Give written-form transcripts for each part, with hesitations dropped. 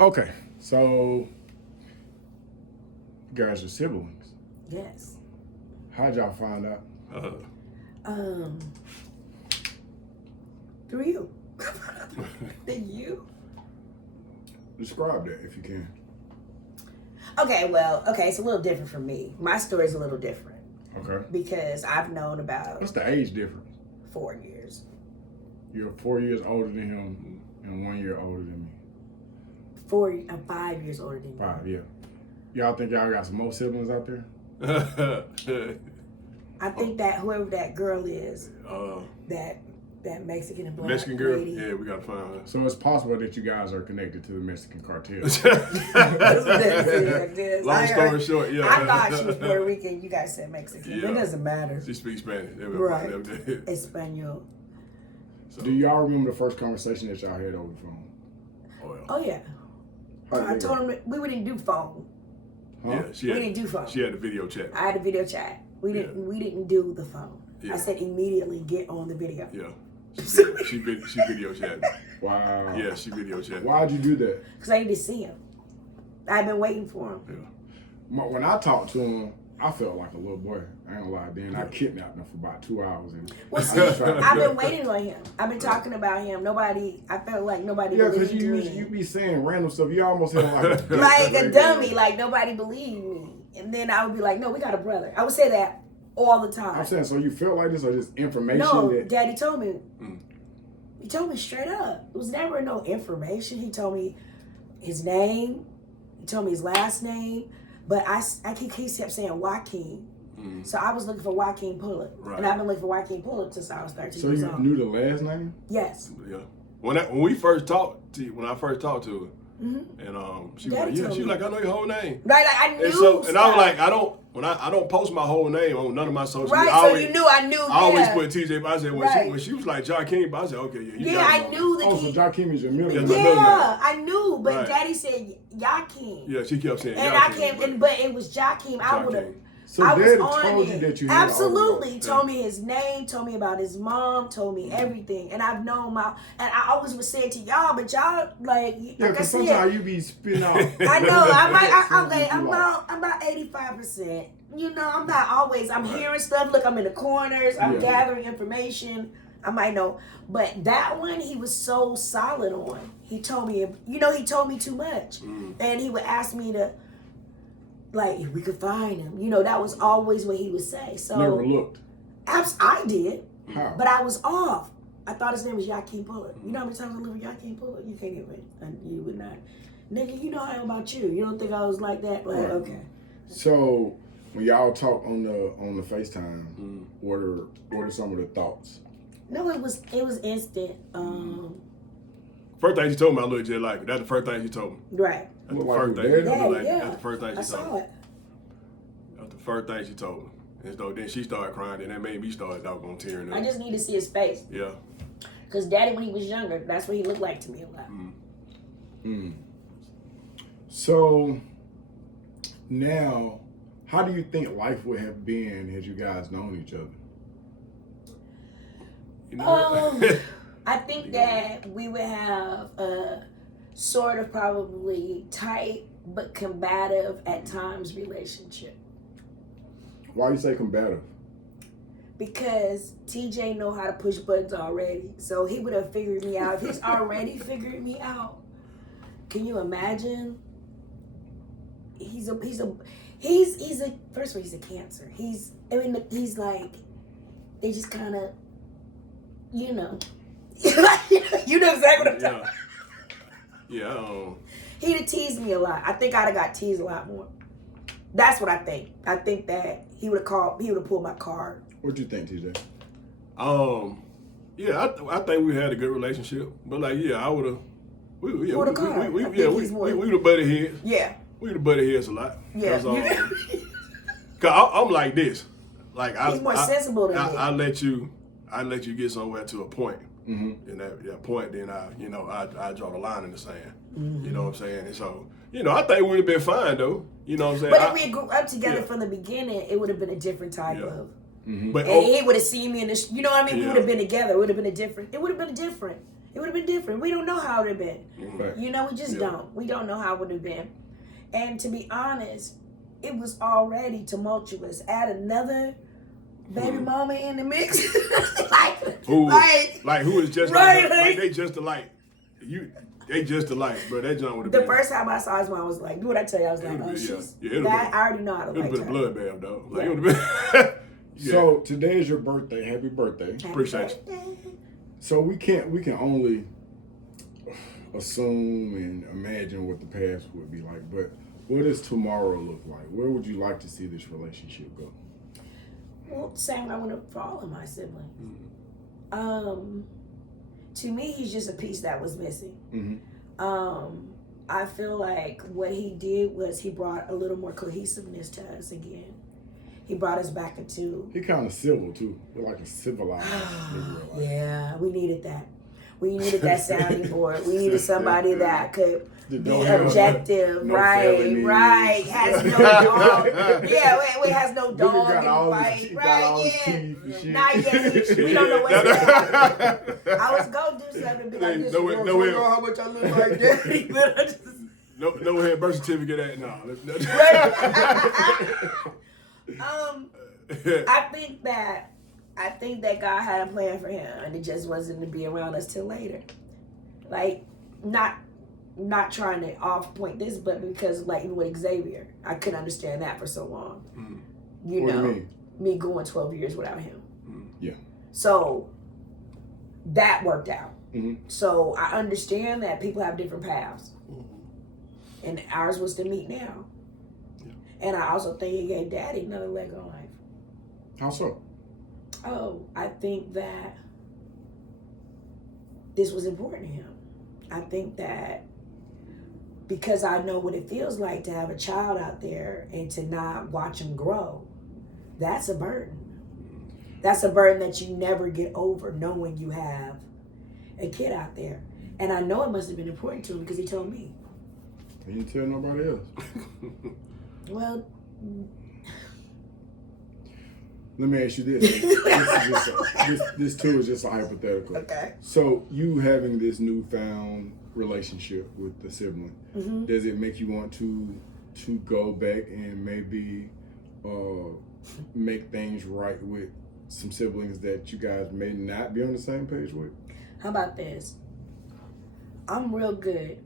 Okay, so you guys are siblings. Yes. How'd y'all find out? Through you. You? Describe that if you can. Okay, it's a little different for me. My story's a little different. Okay. Because I've known about What's the age difference? 4 years. You're 4 years older than him and 1 year older than me. 5 years older than me. 5, yeah. Y'all think y'all got some more siblings out there? I think that whoever that girl is, that Mexican and black Mexican girl? lady. Yeah, we gotta find her. So it's possible that you guys are connected to the Mexican cartel. Long story short, yeah. I thought she was Puerto Rican. You guys said Mexican. Yeah. It doesn't matter. She speaks Spanish. Right. Espanol. So, Do y'all remember the first conversation that y'all had over the phone? Oh yeah. I told him that we wouldn't do phone. Huh? Yeah, we didn't do phone. She had a video chat. I had a video chat. We didn't do the phone. Yeah. I said immediately get on the video. Yeah. She video chatted. Wow. Yeah, she video chatted. Why'd you do that? Because I need to see him. I've been waiting for him. Yeah. When I talked to him, I felt like a little boy. I ain't gonna lie. Then I kidnapped him for about 2 hours. Well, see, I've been waiting on him. I've been talking about him. I felt like nobody believed me. You be saying random stuff. You almost hit like like a dummy. Like nobody believed me. And then I would be like, no, we got a brother. I would say that all the time. I'm saying, so you felt like this or just information? No, Daddy told me. He told me straight up. It was never no information. He told me his name. He told me his last name. But he kept saying Joaquin. So I was looking for Joaquin Pullet. Right. And I've been looking for Joaquin Pullet since I was 13 years old. So you knew the last name? Yes. Yeah. When I first talked to her, and she was like, yeah, she was like, I know your whole name. Right, like I knew. And I was like, I don't post my whole name on none of my social media. Right, so you knew I knew. I always put TJ, but I said Right. when she was like Joaquin, but I said, okay, yeah. Yeah, I knew that. So Joaquin is your middle name. Yeah, I knew, but Right. Daddy said Joaquin. Yeah, she kept saying And Joaquin, I can't, but it was Joaquin. I would have. So I was Daddy on told it. you that you had Absolutely. all Told me his name, told me about his mom, told me everything. And I've known and I always would say it to y'all, but y'all, like I because said. sometimes you be spitting out. I know, I'm about 85%. You know, I'm not always, I'm hearing stuff. Look, I'm in the corners, I'm gathering information. I might know. But that one, he was so solid on. He told me, he told me too much. And he would ask me to, like, if we could find him. That was always what he would say. So Never looked. I did. How? But I was off. I thought his name was Joaquin Pullet. You know how many times I live with Joaquin Pullet? You can't even. You would not. Nigga, you know how about you. You don't think I was like that? Like, okay. So when y'all talk on the FaceTime, what are some of the thoughts? No, it was instant. First thing she told me, I looked just like it. That's the first thing she told me. Right. That's the Look first like thing. your daddy, That's the first thing I she told saw me. it. That's the first thing she told me. And so then she started crying, and that made me start doggone tearing up. I just need to see his face. Yeah. Because Daddy, when he was younger, that's what he looked like to me a lot. So now, how do you think life would have been had you guys known each other? You know I think that we would have a sort of probably tight but combative at times relationship. Why you say combative? Because TJ know how to push buttons already. So he would have figured me out. If he's already figured me out, can you imagine? He's a first of all, he's a Cancer. He's like, they just kind of, you know exactly what I'm talking about. Yeah. He'd have teased me a lot. I think I'd have got teased a lot more. That's what I think. I think that he would have pulled my card. What do you think, TJ? Yeah, I think we had a good relationship, but like, yeah, I would have. We would have butted heads. Yeah. We would have butted heads a lot. Yeah. Cause I'm like this, like he's more sensible than me. I let you get somewhere to a point, and that point, then I draw the line in the sand. You know what I'm saying? And so, I think we would have been fine though. You know what I'm saying? But if we grew up together from the beginning, it would have been a different type of. But And he would have seen me in this. You know what I mean? We Yeah. would have been together. It would have been different. It would have been different. We don't know how it would have been. Right. You know, we just don't. We don't know how it would have been. And to be honest, it was already tumultuous. Add another baby mama in the mix. who is just like they just alike. They just alike, bro. That John would have been. The first time I saw his mom, I was like, what I tell you? I was like, oh, she's that. I already know how to like her. It would have been a bloodbath, though. Like, it would have been. So today is your birthday. Happy birthday. Appreciate you. So we can only assume and imagine what the past would be like, but what does tomorrow look like? Where would you like to see this relationship go? Well, same I want to for all of my siblings. To me, he's just a piece that was missing. I feel like what he did was he brought a little more cohesiveness to us again. He brought us back into... He kind of civil, too. We're like a civilized nigga. Yeah, we needed that. We needed that sounding board. We needed somebody that could be objective, right? Has no dog. Has no dog in the fight, right? Not yet. We don't know what's that. I was gonna do something and be like this. No, know how much I look like daddy, but I just... No head birth certificate at no. I think that God had a plan for him, and it just wasn't to be around us till later. Like, not trying to off point this, but because like with Xavier, I couldn't understand that for so long. You what know, do you mean? Me going 12 years without him. Yeah. So that worked out. So I understand that people have different paths, and ours was to meet now. And I also think he gave Daddy another leg on life. How so? Oh, I think that this was important to him. I think that because I know what it feels like to have a child out there and to not watch him grow, that's a burden. That's a burden that you never get over, knowing you have a kid out there. And I know it must have been important to him because he told me. He didn't tell nobody else. Well... Let me ask you this. This too is just a hypothetical. Okay. So you having this newfound relationship with the sibling, does it make you want to go back and maybe make things right with some siblings that you guys may not be on the same page with? How about this? I'm real good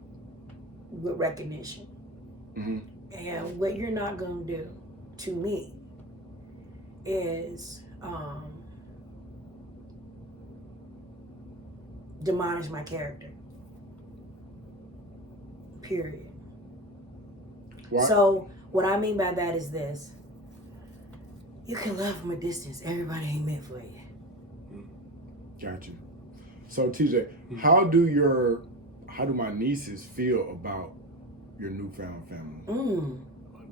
with recognition. And what you're not going to do to me is demolish my character. Period. Why? So what I mean by that is this. You can love from a distance. Everybody ain't meant for you. Gotcha. So TJ, how do my nieces feel about your newfound family?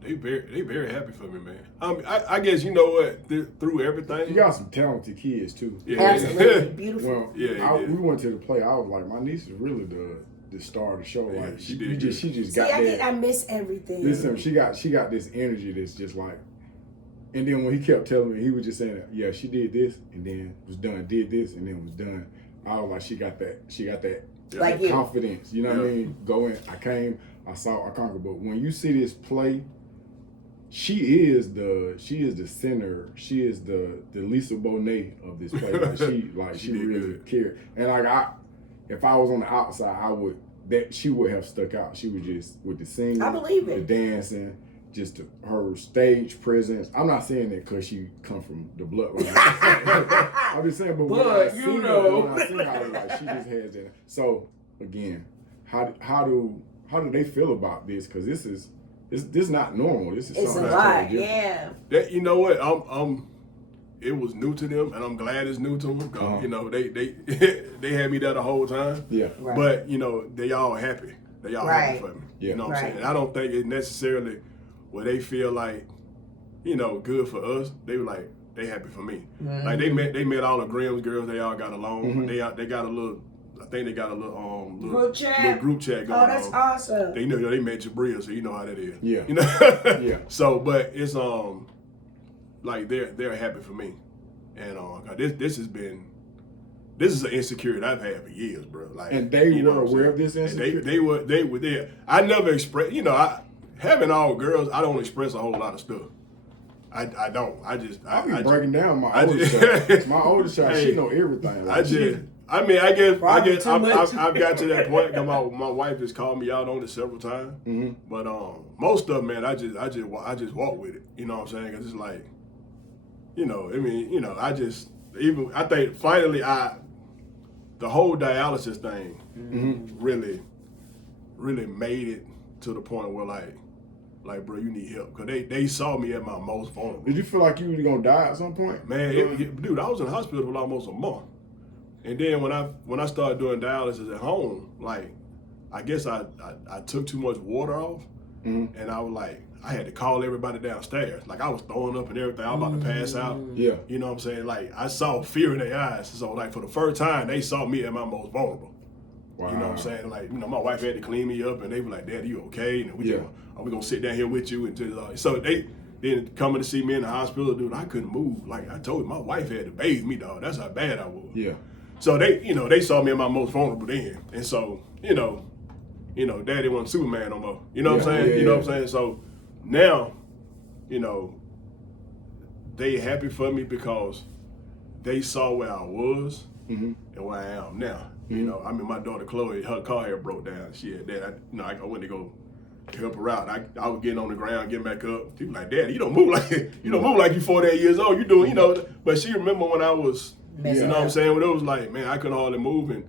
They very happy for me, man. I guess you know what, through everything. You got some talented kids too. Yeah. Absolutely beautiful. Well, we went to the play. I was like, my niece is really the star of the show. Yeah, like she See, got that. I miss everything. Listen, she got this energy that's just like. And then when he kept telling me, he was just saying, yeah, she did this and then was done. Did this and then was done. I was like, she got that like confidence. You know what I mean? Go in. I came. I saw. I conquered. But when you see this play. She is the center. She is the Lisa Bonet of this play. She really cared. And if I was on the outside, she would have stuck out. She was just with the singing, I believe it. the dancing, just her stage presence. I'm not saying that because she come from the bloodline. I'm just saying, but when I see her, like she just has that. So again, how do they feel about this? Because this is not normal. This is something a lot, yeah. That you know what? It was new to them, and I'm glad it's new to them. Cause, you know, they had me there the whole time. Yeah. Right. But you know, they all happy. They all happy for me. Yeah. You know what I'm saying? And I don't think it's necessarily where they feel like, you know, good for us. They were like, they happy for me. Like they met all the Grimm's girls. They all got along. They got a little. I think they got a little group chat going on. Oh, that's awesome. They know they met Jabria, so you know how that is. Yeah. You know. Yeah. So, but it's like they're happy for me, and this has been this is an insecurity I've had for years, bro. Like, and they you know were what I'm aware of saying? this And insecurity? they were there. I never expressed, having all girls, I don't express a whole lot of stuff. I don't. I be breaking down my I oldest just- child. My oldest child, Hey, she know everything. Like, I guess Probably too much. I've got to that point. My wife has called me out on it several times. Mhm. But most of them, man, I just walk with it. You know what I'm saying? 'Cause it's like, I think finally the whole dialysis thing really made it to the point where like, bro, you need help. Cause they saw me at my most vulnerable. Did you feel like you were gonna die at some point? Man, dude, I was in the hospital for almost a month. And then when I started doing dialysis at home, like, I guess I took too much water off, and I was like, I had to call everybody downstairs. Like, I was throwing up and everything. I was about to pass out. Yeah. You know what I'm saying? Like, I saw fear in their eyes. So, like, for the first time, they saw me at my most vulnerable. Wow. You know what I'm saying? Like, my wife had to clean me up, and they were like, "Daddy, you okay?" And we gonna sit down here with you until so they then coming to see me in the hospital, dude. I couldn't move. Like I told you, my wife had to bathe me, dog. That's how bad I was. Yeah. So they saw me at my most vulnerable then, and so Daddy wasn't Superman no more. You know what I'm saying? Yeah, you know yeah. what I'm saying? So now, they happy for me because they saw where I was and where I am now. My daughter Chloe, her car had broke down. She had that. I went to go help her out. I was getting on the ground, getting back up. She was like, "Daddy, you don't move like you 48 years old. You doing, But she remember when I was, Messing what I'm up. saying? When it was like, man, I couldn't hardly move, and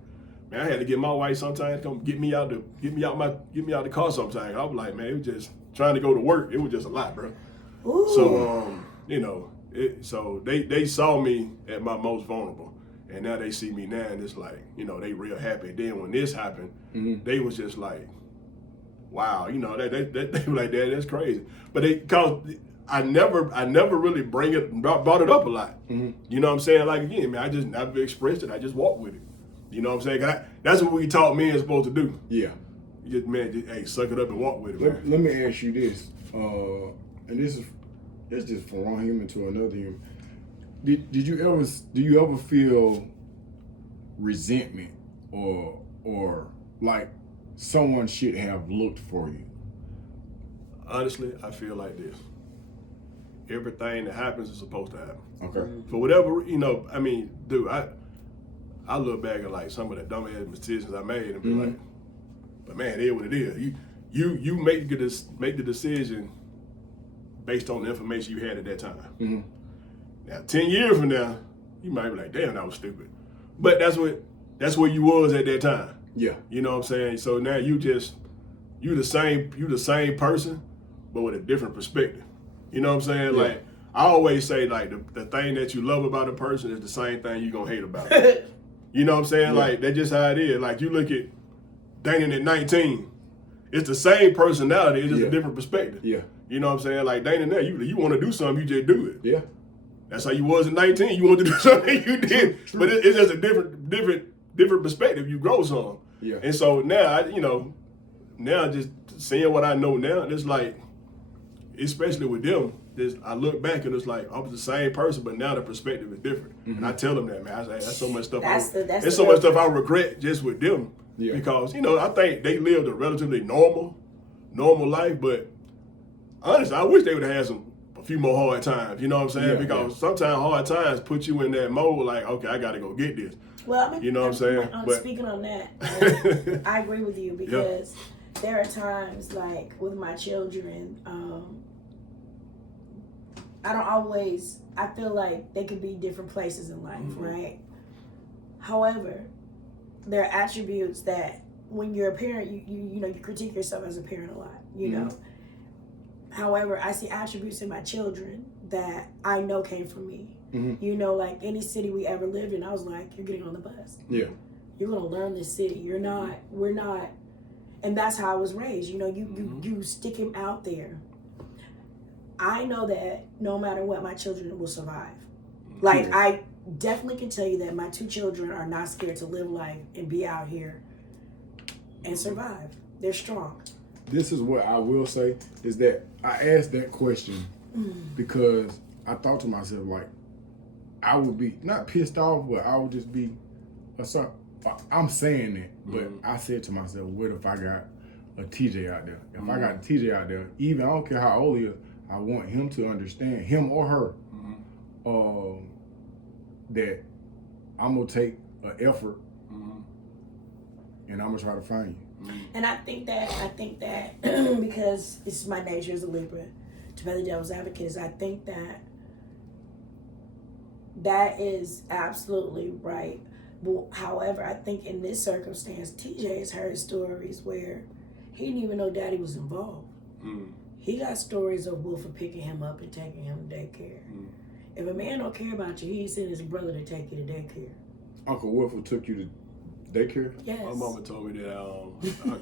man, I had to get my wife sometimes to come get me out the car sometimes. I was like, man, it was just trying to go to work. It was just a lot, bro. Ooh. So so they saw me at my most vulnerable. And now they see me now, and it's like, they real happy. Then when this happened, they was just like, wow, they were like, "Dad, that's crazy." But cause I never really brought it up a lot. You know what I'm saying? Like, again, man, I just never expressed it. I just walked with it. You know what I'm saying? 'Cause that's what we taught men supposed to do. Yeah. You just, man, hey, suck it up and walk with it, man. Let me ask you this, and this is just from one human to another human. Do you ever feel resentment or like someone should have looked for you? Honestly, I feel like this. Everything that happens is supposed to happen. Okay. For whatever, dude, I look back at like some of the dumbass decisions I made and be like, but man, it is what it is. You make the decision based on the information you had at that time. Now, 10 years from now, you might be like, damn, that was stupid. But that's where you was at that time. Yeah. You know what I'm saying? So now you the same person, but with a different perspective. You know what I'm saying? Yeah. Like, I always say, like, the thing that you love about a person is the same thing you're gonna hate about them. You know what I'm saying? Yeah. Like, that's just how it is. Like, you look at dating at 19, it's the same personality, it's just a different perspective. Yeah. You know what I'm saying? Like, dating there, you want to do something, you just do it. Yeah. That's how you was at 19. You wanted to do something, you did. True. But it's just a different perspective. You grow some. Yeah. And so now, now just seeing what I know now, it's like, especially with them, I look back and it's like I was the same person, but now the perspective is different. And I tell them that, man. I say, that's so much stuff. There's so much stuff I regret just with them. Yeah. Because I think they lived a relatively normal life, but honestly, I wish they would have had a few more hard times. You know what I'm saying? Yeah, Because sometimes hard times put you in that mode, like, okay, I got to go get this. Well, I mean, You know what I'm saying? But- speaking on that, I agree with you because there are times like with my children, I feel like they could be different places in life, right? However, there are attributes that when you're a parent, you critique yourself as a parent a lot, you know. However, I see attributes in my children that I know came from me. Like any city we ever lived in, I was like, you're getting on the bus. Yeah. You're gonna learn this city. We're not, and that's how I was raised. You stick him out there. I know that no matter what, my children will survive. Like, I definitely can tell you that my two children are not scared to live life and be out here and survive. They're strong. This is what I will say is that I asked that question because I thought to myself, like, I would be not pissed off, but I would just be So I'm saying that, but I said to myself, what if I got a TJ out there? If I got a TJ out there, even I don't care how old he is, I want him to understand, him or her, that I'm gonna take an effort and I'm gonna try to find you. And I think that because it's my nature as a Libra, to play the devil's advocate, is I think that is absolutely right. But however, I think in this circumstance, TJ has heard stories where he didn't even know daddy was involved. He got stories of Wolford picking him up and taking him to daycare. If a man don't care about you, he send his brother to take you to daycare. Uncle Wolford took you to daycare? Yes. My mama told me that our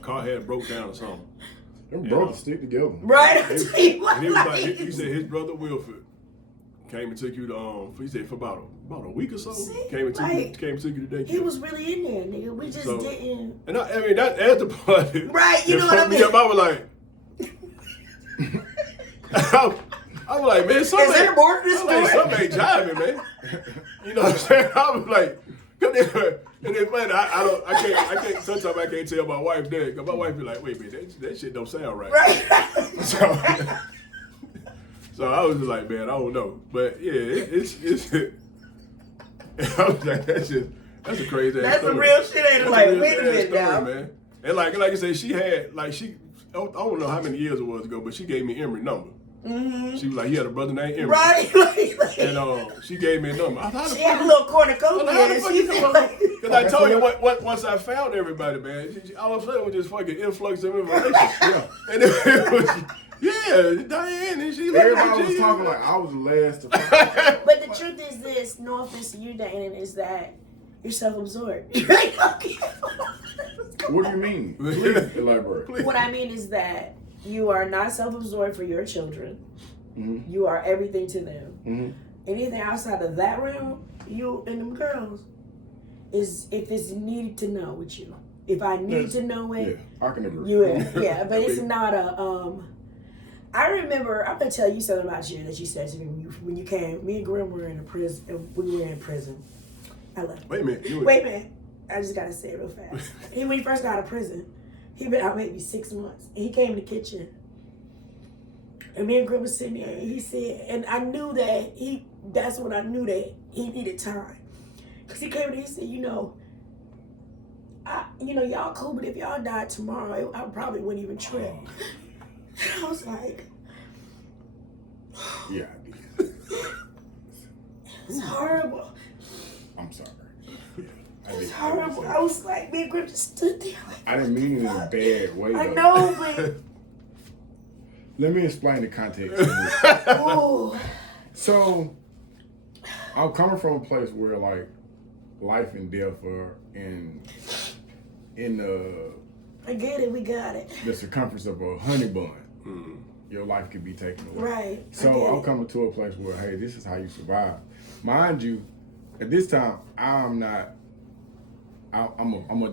car had broke down or something. Them brothers stick together. Right. And he was like, he said his brother Wilford came and took you to he said for about a week or so. See, came and took you to daycare. He was really in there, nigga. We just didn't. And I mean that's the part. Right, you know what I mean? I was like, I was like, man, something ain't jiving, man. You know what I'm saying? I was like, and then funny, I can't. Sometimes I can't tell my wife that, because my wife be like, wait a minute, that shit don't sound right. Right. So I was just like, man, I don't know, but yeah, it's. I was like, that's a crazy ass That's story. some real shit, ain't it? Like, wait a minute now, man. And like I said, she had I don't know how many years it was ago, but she gave me Emery's number. She was like, he had a brother named Emery. Right. And she gave me a number. She had a little cornucopia. Because I told you, once I found everybody, man, all of a sudden it was just fucking influx of information. And it was, Diane, and she everybody was talking like I was the last to find. But the truth is this, no offense to you, Diane, is that you're self-absorbed. What do you mean? Please elaborate. What I mean is that you are not self-absorbed for your children. You are everything to them. Anything outside of that realm, you and them girls, is if it's needed to know with you. If I need to know it, I can agree. But it's not a. I remember. I'm gonna tell you something about you that you said to me when you came. Me and Grim were in a prison. We were in prison. I left. Wait a minute. Wait a minute. I just gotta say it real fast. When he first got out of prison, he been out maybe 6 months. And he came in the kitchen. And me and Grim was sitting there, and he said, and I knew that that's when I knew that he needed time. Because he came in and he said, y'all cool, but if y'all died tomorrow, I probably wouldn't even trip. And I was like, yeah, it's horrible. I'm sorry. It's horrible. I was like, me and Grim just stood there. Like, I didn't mean it in a bad way. I know, but. Let me explain the context. So, I'm coming from a place where like life and death are in I get it. We got it. the circumference of a honey bun. Your life could be taken away. Right. So I'm coming to a place where, hey, this is how you survive. Mind you, at this time, I'm a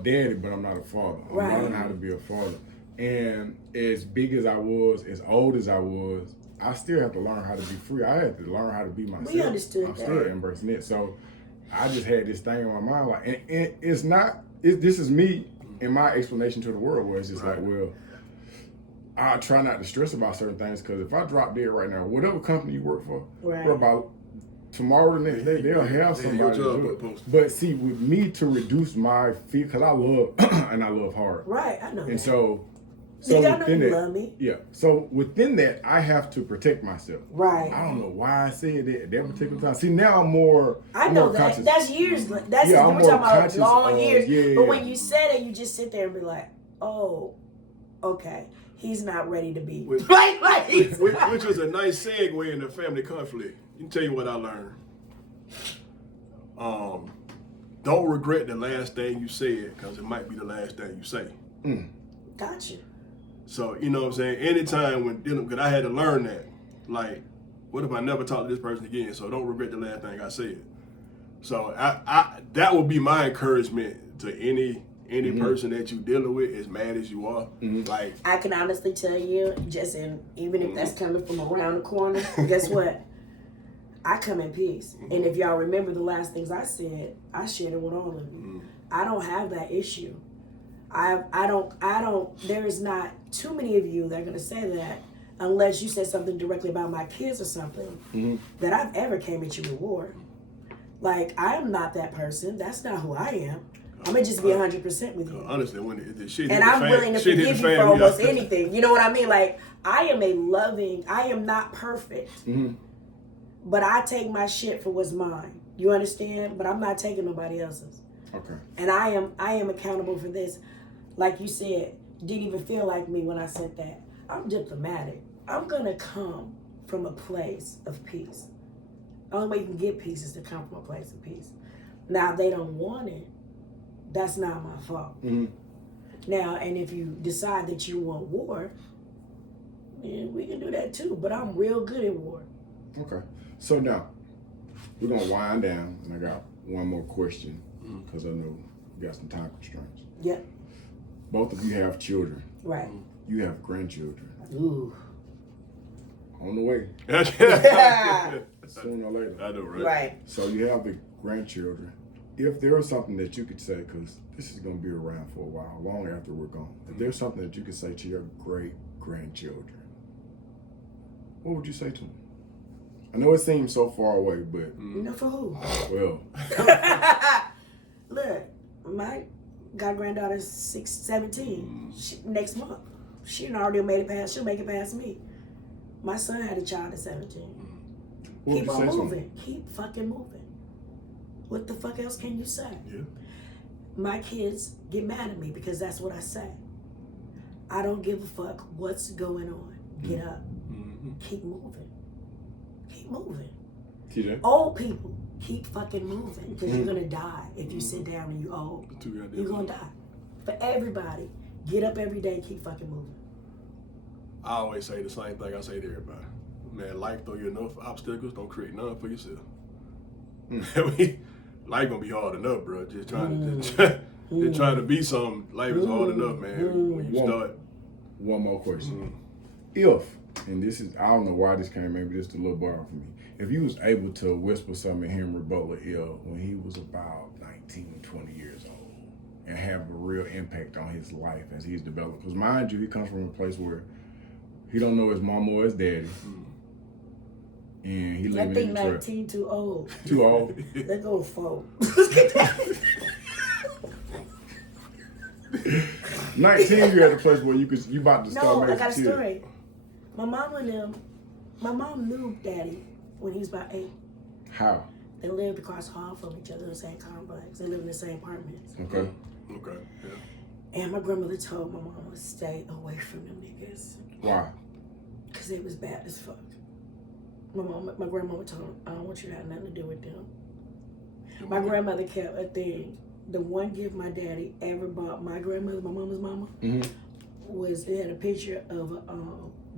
daddy, but I'm not a father. I'm learning how to be a father. And as big as I was, as old as I was, I still have to learn how to be free. I had to learn how to be myself. We understood I'm that. still embracing it. So I just had this thing in my mind, like, and it's not. This is me and my explanation to the world, where it's just like, well, I try not to stress about certain things, because if I drop dead right now, whatever company you work for, about tomorrow or the next day, they'll have somebody to do it. But see, with me, to reduce my fear, because I love and I love hard. Right, I know. And that. so I know you love me. Yeah. So within that, I have to protect myself. Right. I don't know why I said that at that particular time. See, now I'm more. I know more that. conscious. That's years. That's Yeah, we're I'm talking more about conscious long of- years. yeah. But when you said it, you just sit there and be like, oh, okay, he's not ready to be. Which was a nice segue in the family conflict. Let me tell you what I learned. Don't regret the last thing you said, because it might be the last thing you say. Gotcha. So, you know what I'm saying? Anytime when dealing, because I had to learn that. Like, what if I never talk to this person again? So don't regret the last thing I said. So I that would be my encouragement to any person that you dealing with, as mad as you are. Like, I can honestly tell you, even if that's coming from around the corner, guess what? I come in peace. And if y'all remember the last things I said, I shared it with all of you. I don't have that issue. I don't, there is not too many of you that are going to say that unless you said something directly about my kids or something that I've ever came at you with war. Like, I am not that person. That's not who I am. I'm going to just be 100% with you. Honestly, when the shit and hit I'm the fan, willing to shit hit forgive the you fan, for almost anything. You know what I mean? Like, I am a loving, I am not perfect. But I take my shit for what's mine. You understand? But I'm not taking nobody else's. Okay. And I am accountable for this. Like you said, didn't even feel like me when I said that. I'm diplomatic. I'm gonna come from a place of peace. The only way you can get peace is to come from a place of peace. Now, if they don't want it, that's not my fault. Now, and if you decide that you want war, then we can do that too. But I'm real good at war. Okay. So now, we're going to wind down, and I got one more question, because I know you got some time constraints. Yep. Both of you have children. Right. You have grandchildren. Ooh. On the way. Sooner or later. I know, right? Right. So you have the grandchildren. If there was something that you could say, because this is going to be around for a while, long after we're gone, if there's something that you could say to your great-grandchildren, what would you say to them? I know it seems so far away, but... You know, for who? Well... Look, my god-granddaughter's 17 next month. She done already made it past, she'll make it past me. My son had a child at 17. What Keep would on you say to moving. them? Keep fucking moving. What the fuck else can you say? Yeah. My kids get mad at me because that's what I say. I don't give a fuck what's going on. Get up. Keep moving. Keep moving. TJ? Old people, keep fucking moving because you're gonna die if you sit down and you old. You're gonna die. For everybody, get up every day, keep fucking moving. I always say the same thing I say to everybody. Man, life throw you enough obstacles, don't create none for yourself. Life gonna be hard enough, bro. Just trying to be something. Life is hard enough, man. When you start. One more question. If, and this is, I don't know why this came, maybe just a little borrow for me. If you was able to whisper something in Henry Butler ear when he was about 19, 20 years old and have a real impact on his life as he's developed. Because mind you, he comes from a place where he don't know his mama or his daddy. And he living in Detroit. 19 too old. Too old? Let go of 4. 19, you're at a place where you about to start No, I making got a kids. story. My mom knew Daddy when he was about 8. How? They lived across the hall from each other in the same complex. They lived in the same apartments. Okay. Okay. Yeah. And my grandmother told my mama to stay away from them niggas. Why? Because they was bad as fuck. My grandmama told him, I don't want you to have nothing to do with them. My grandmother kept a thing. The one gift my daddy ever bought my grandmother, my mama's mama, was it had a picture of a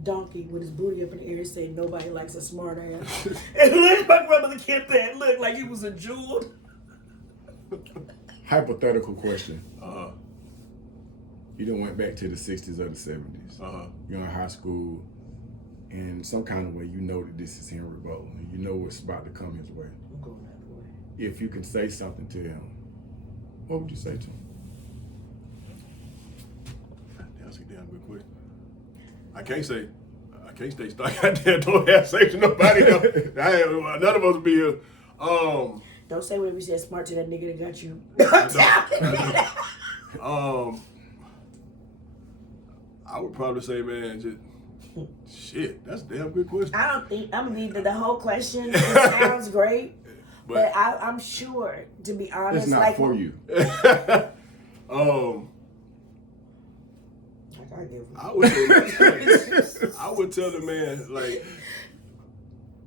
donkey with his booty up in the air saying nobody likes a smart ass. And look, my grandmother kept that. Look like it was a jewel. Hypothetical question. You done went back to the 60s or the 70s. You're in high school. In some kind of way, you know that this is Henry Butler. You know what's about to come his way. I'm going that way. If you can say something to him, what would you say to him? That's a damn good question. I can't stay stuck out there. Don't have sex with nobody else. None of us be here. Don't say whatever you said smart to that nigga that got you. I would probably say, man, just shit. That's a damn good question. I don't think I'm gonna be the whole question. It sounds great, but I'm sure, to be honest, it's not like for you. I would tell the man, like,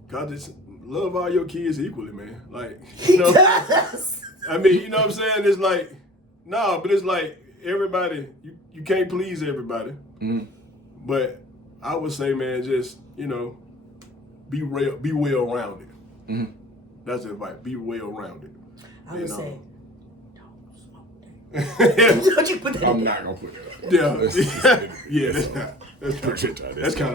God, just love all your kids equally, man. Like, you know, I mean, you know what I'm saying? It's like, no, but it's like everybody, you can't please everybody. But I would say, man, just, you know, be well-rounded. That's advice. Be well-rounded. I would say, Don't you put that I'm not going to put that up. Yeah. Yeah, that's kind of